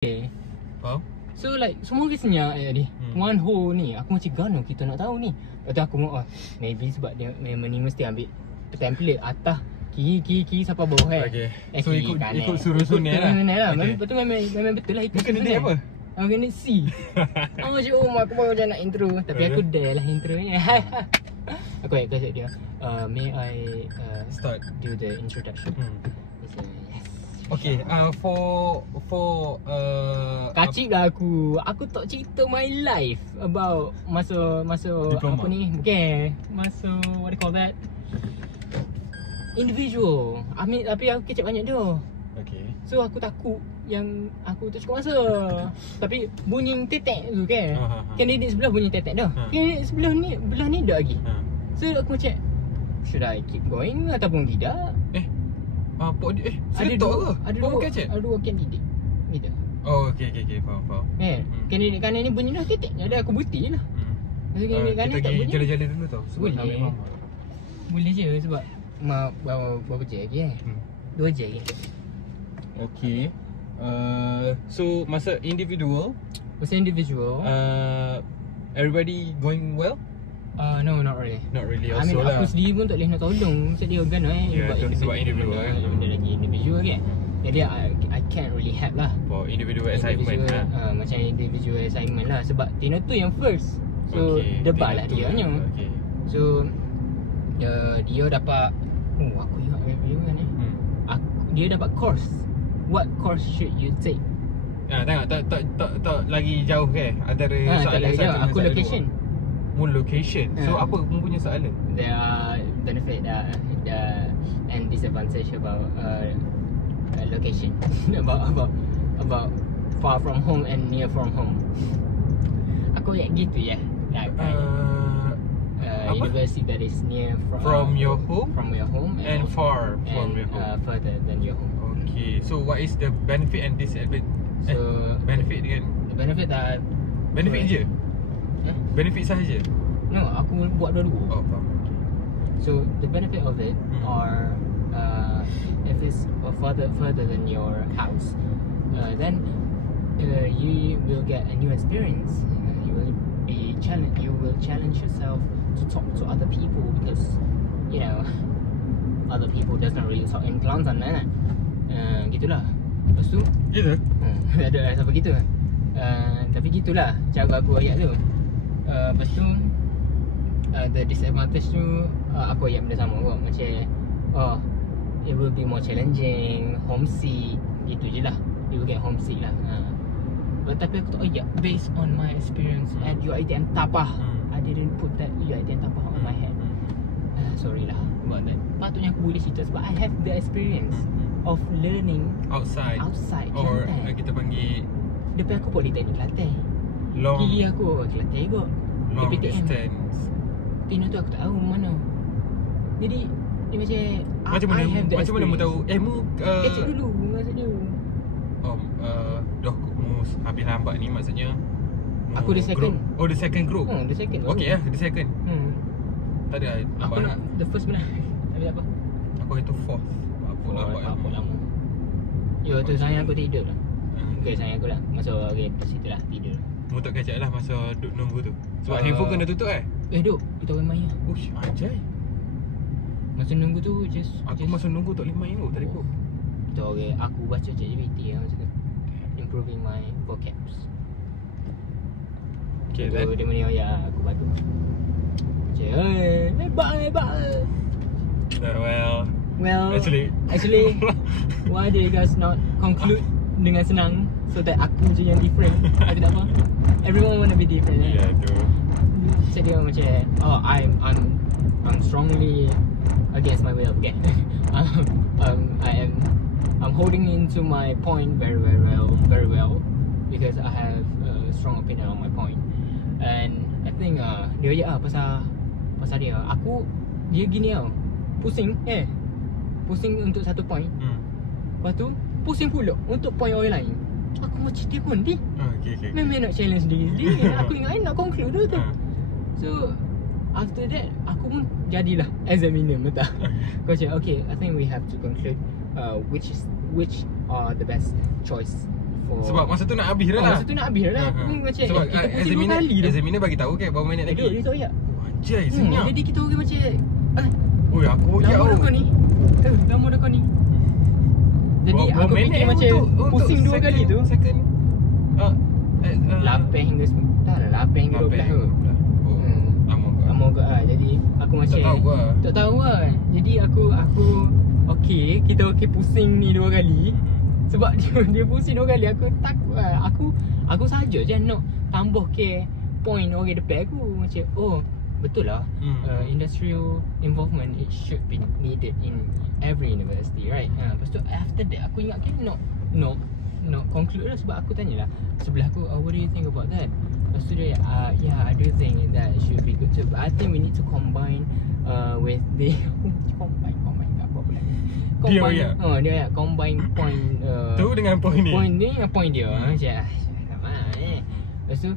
Okay. Faham? So like semua orang senyap ni. One hole ni aku macam gano kita nak tahu ni. Lepas tu aku maybe sebab dia memang ni mesti ambil template atas kiri sampai bawah Okay. So ikut suruh-suruh ni lah. Okay. Betul memang betul lah ikut. Kena D apa? Aku kena C. Aku macam aku baru nak intro. Tapi aku dah lah intro ni. Aku kata dia, may I Start. do the introduction? Okay, for kacik lah aku tak cerita my life about masa diploma. apa ni, bukan masa what do you call that, individual. Tapi aku kecap banyak dia. Okay. So aku takut yang aku tak cukup masa. Tapi bunyi tetek tu kan, candidate sebelah bunyi tetek dah, candidate sebelah ni dah lagi. So aku macam should I keep going ataupun tidak? Ada dua candidate gitu. Oh, okay, faham. Candidate kanan ni bunyi dah tetek, ada aku bukti lah. Candidate kanan kita tak pergi bunyi. jalan-jalan dulu tau. Boleh je sebab berapa je lagi 2 je lagi. Okay. So masa individual, everybody going well? No, not really. Not really I also mean, lah. aku sendiri pun tak boleh nak tolong. Sebab dia organ sebab individual Dia lagi individual kan. Jadi I can't really help lah. For individual assignment lah. Macam individual assignment lah. Sebab Tino tu yang first. So debat lah dia nya. Okay. So dia dapat aku ingat review kan dia dapat course. What course should you take? Tengok tak lagi jauh ke antara tak lagi jauh. Aku location. Location. So apa mempunyai soalan? There are benefit and disadvantage about location. about far from home and near from home. Aku ingat gitu ya. Like university that is near from your home and far from your home, further than your home. Okay. So what is the benefit and disadvantage? Benefit kan? Benefit benefit je. Benefit sahaja. No, aku buat dua-dua. Oh, faham. So the benefit of it are if it's further than your house, then you will get a new experience. You will be challenged. You will challenge yourself to talk to other people because other people doesn't really talk in Kelantan lah. Gitulah. Lepas tu Gitu? ada siapa gitu. Tapi gitulah cara aku ayat tu. Lepas tu the disadvantage tu aku ayat benda sama kot. Macam it will be more challenging, homesick, gitu je lah. You will get homesick lah. Tapi aku tak ayat based on my experience at UiTM Tapah. I didn't put that UiTM Tapah on my head. Sorry lah about that. Patutnya aku boleh cerita sebab I have the experience of learning outside or Kelantan. kita panggil Depan aku Politeknik Kelantan, kiri aku Kelantan kot. long PPTM. distance. Tino tu aku tak tahu mana. Jadi dia Macam mana mu tahu? Mu kecil dulu maksud dia. Dah mu habis lambat ni maksudnya. Aku the second. The second group. The second. Okay the second. Tak ada Aku nak the first benar. Tapi apa? Aku itu fourth. Apa lama. Yo tu sayang aku tidur lah. Okay, sayang aku lah. Masuk ke situ lah tidur. Mu tak kacak lah masa duduk nunggu tu. Sebab handphone kena tutup duk kita orang main. Ush, anjay. Masa nunggu tu Aku masa nunggu tak boleh main tu tadi aku. Kita orang aku baca ChatGPT macam tu. Improving my vocabs. Okay tu, then. Dia meni aku bantu. Hebat. Well, actually why do you guys not conclude dengan senang so that aku je yang different? Tapi tak apa. Everyone wanna be different. Yeah, tu. So dia macam I'm strongly against my will again. I'm holding into my point very well because I have a strong opinion on my point. And I think dia je pasal dia. Dia gini tau. Pusing untuk satu point. Lepas tu pusing pula untuk point orang lain. Aku macam dia pun Okay. memang nak challenge diri. Aku ingat nak conclude tu. So after that aku pun jadilah examiner betul. Kau cakap okay, I think we have to conclude which are the best choice for Sebab masa tu nak habis dah lah. Masa tu nak habis dah. Aku pun macam Sebab kita pusing 2 kali tu. examiner bagi tahu ke berapa minit lagi. Dia tak ayak. Anjay, senyap. Jadi kita orang macam Oi, aku ya. lama dah kau ni. Lama dah kau ni. Jadi aku fikir macam pusing 2 kali tu. Second 8 hingga 9. Tak lah 8 hingga 12 tu. Lama juga lah. Jadi aku macam tak tahu lah. Jadi aku okey, kita okey pusing ni 2 kali. Sebab dia pusing 2 kali, aku takut lah. Aku saja je nak tambah ke point orang depan aku. Macam betul lah. Industrial involvement, it should be needed in every university, right? Lepas tu after that aku ingat ke not conclude lah. Sebab aku tanya lah sebelah aku, what do you think about that? Lepas tu dia yeah, I do think that should be good too, but I think we need to combine with the combine apa pula dia combine point tu dengan point ni. Point ni dengan point dia macam sama lepas tu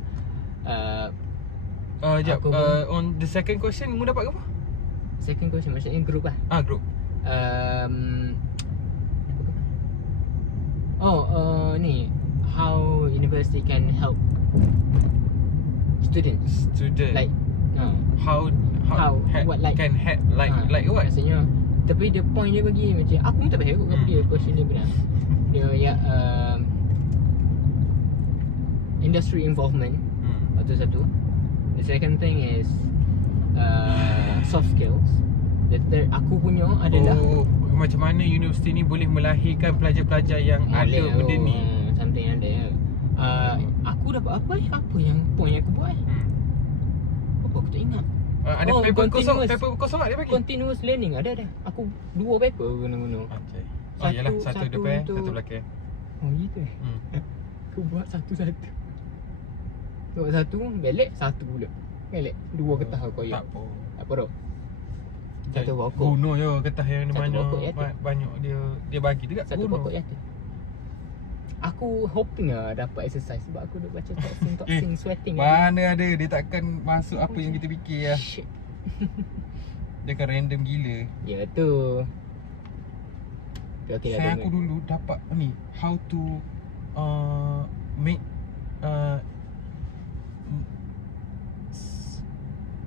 on the second question mu dapat ke apa? Second question maksudnya group lah. Group. Ni how university can help students. Like how what like can help like what? Maksudnya tapi dia point dia bagi macam aku pun tak faham kot apa dia question dia benar. Dia industry involvement. Itu satu. The second thing is soft skills. The third aku punya adalah macam mana universiti ni boleh melahirkan pelajar-pelajar yang ada benda ni. Something ada. Aku dapat apa yang point yang aku buat? Apa aku tak ingat. Ada paper kosong dia bagi. Continuous learning ada. Aku 2 paper guna-guna. Yalah, satu depan, satu belakang. Gitu Aku buat satu-satu. Buat satu, balik satu pula. Balik 2 kertas aku ayat. Tak apa dah. Satu pokok. Guna je kertas yang banyak dia bagi dekat satu pokok yatim. Aku hoping dapat exercise sebab aku dah baca toxin sweating. Mana ada, dia takkan masuk apa yang kita fikir lah. Dia kan random gila. Ya tu. Saya aku dulu dapat ni how to make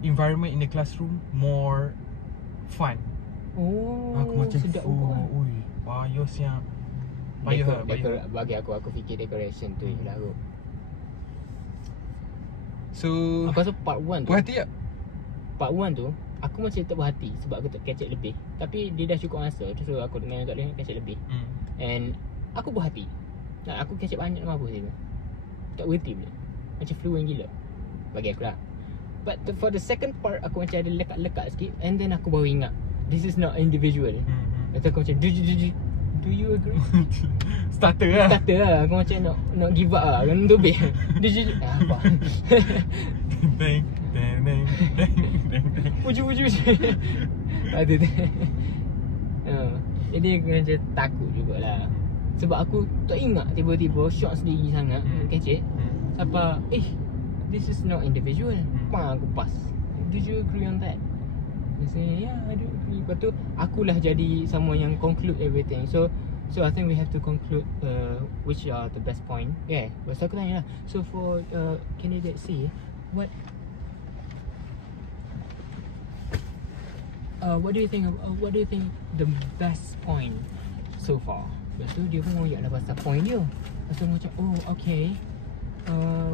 environment in the classroom more fun. Aku macam sedap oi, payah siap. Payah bagi aku fikir decoration tu je lah aku. So aku rasa part 1 tu berhati tak? Part 1 tu aku macam tak berhati sebab aku tak catch up lebih. Tapi dia dah cukup masa, so aku memang tak boleh catch up lebih. And aku berhati. Aku catch up banyak mampus dia. Tak berhenti pula. Macam fluent gila bagi aku lah. But for the second part aku macam ada lekat-lekat sikit. And then aku baru ingat this is not individual. Lepas aku macam do you agree? Starter lah. Aku macam nak give up lah. Kan tu beh. Apa? Deng. Uju. Ada tu. Jadi aku macam takut jugalah. Sebab aku tak ingat tiba-tiba shot sendiri sangat kecil. Sampai this is not individual. Aku pass. Do you agree on that? Dia say, yeah, I do agree. Lepas tu akulah jadi someone yang conclude everything. So I think we have to conclude which are the best point. Yeah. Lepas tu aku tanya lah. So for candidate C, what do you think the best point so far? Lepas tu dia pun royak lah pasal point dia. Lepas tu macam okay.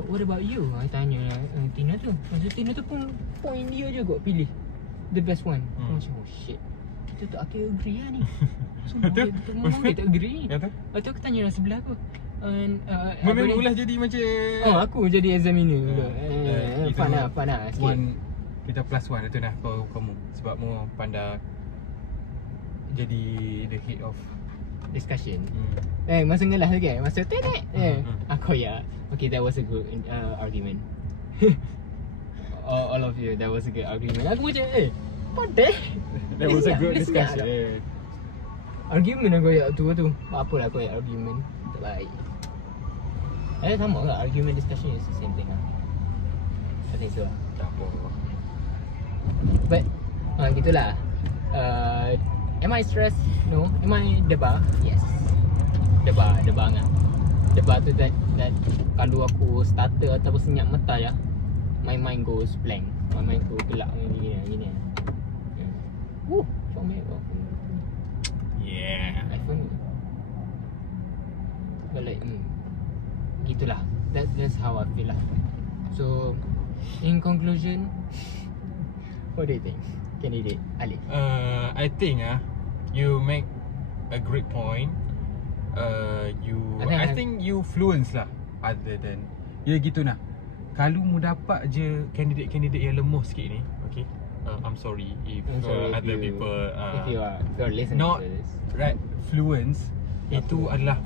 What about you? I tanya Tina tu. Lepas tu Tina tu pun point dia je kot pilih the best one. Macam shit, kita tak akan agree lah ni. Memang kita tak agree. Lepas tu aku tanya lah sebelah aku, memang ulah jadi macam aku jadi examiner dulu. Fun lah sikit. Kita plus one tu lah kamu. Sebab mu pandai jadi the head of discussion. Masa ngelah tu kan, masa tenek aku okay, that was a good argument. All of you, that was a good argument. Aku macam padeh. That was a good discussion. Argument aku ayat tu. Apalah aku ayat argument. Tak baik. Sama lah, argument discussion is the same thing lah. I think so lah. Tak apa. But gitulah. Am I stressed? No. Am I debar? Yes. Debar sangat. Sebab tu that kalau aku starter ataupun senyap mata ya, my mind goes blank. My mind go gelap gini. Comel kau. Yeah. iPhone. But like, gitulah. That's how I feel lah. So, in conclusion, what do you think? Candidate Alif. I think you make a great point. I think you fluent lah. Other than gitu nah. Kalau mu dapat je candidate yang lemah sikit ni, okay. I'm sorry if other people if you are listening not to this. right fluence, itu adalah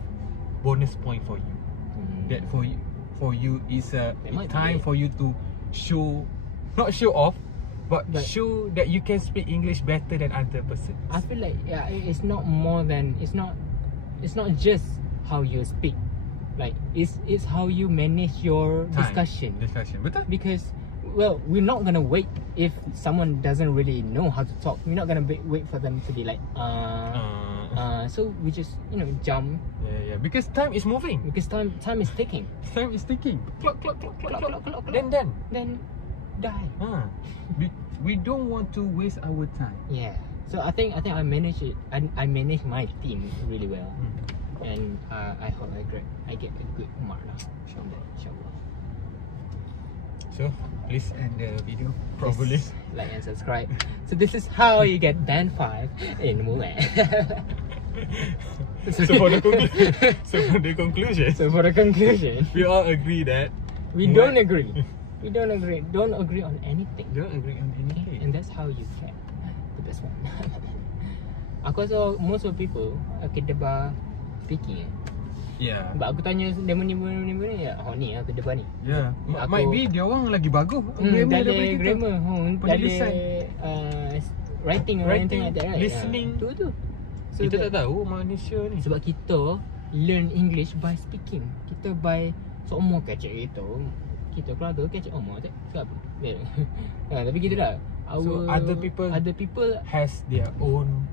bonus point for you. That for you is a time for you to not show off, but show that you can speak English better than other person. I feel like it's not more than it's not just how you speak. Like it's how you manage your discussion, betul? Because we're not gonna wait if someone doesn't really know how to talk. We're not gonna wait for them to be like so we just jump. Yeah. Because time is moving. Because time is ticking. Time is ticking. Clock. Then die. We don't want to waste our time. Yeah. So I think I manage it. I manage my team really well. And I hope I get a good mark lah from that, insyaAllah. So, please end the video properly. Please like and subscribe. So this is how you get band 5 in Mulan. So for the conclusion, we all agree that we don't agree. Don't agree on anything. Okay? And that's how you get the best one. Aku rasa most of people kedebar speaking Yeah. Sebab aku tanya dia ni ni aku depan ni. Yeah. Might be dia orang lagi bagus. Grammar. Writing or anything like that, right? Listening. Tu. So Kita tak tahu Malaysia ni. Sebab kita learn English by speaking. Kita by semua kecek itu. Kita keluarga kecek omong tak apa. Tapi kita dah. So other people has their own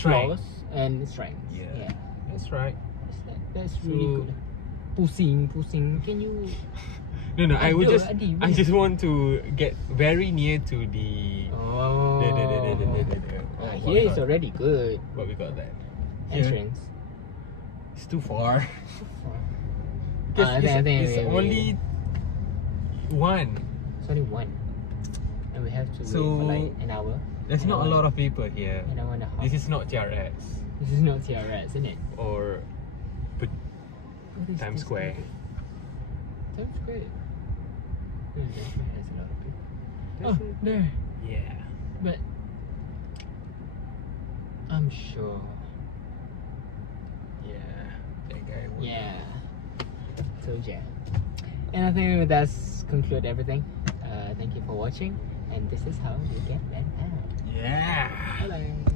flaws and strengths. Yeah. That's right. That's really good. Pusing. Can you? No. I just want to get very near to the. Here is already good. What we got that? Entrance. It's too far. I think it's only one. It's only one, and we have to wait for like an hour. There's not a lot of people here. An hour and a half. This is not TRX. This is not TRX, isn't it? Or Times Square. Times Square. Times Square has a lot of people. Oh, there. Yeah. But I'm sure. Yeah. That guy. Yeah. So yeah. And I think that's conclude everything. Thank you for watching. And this is how you get that out. Yeah. Bye.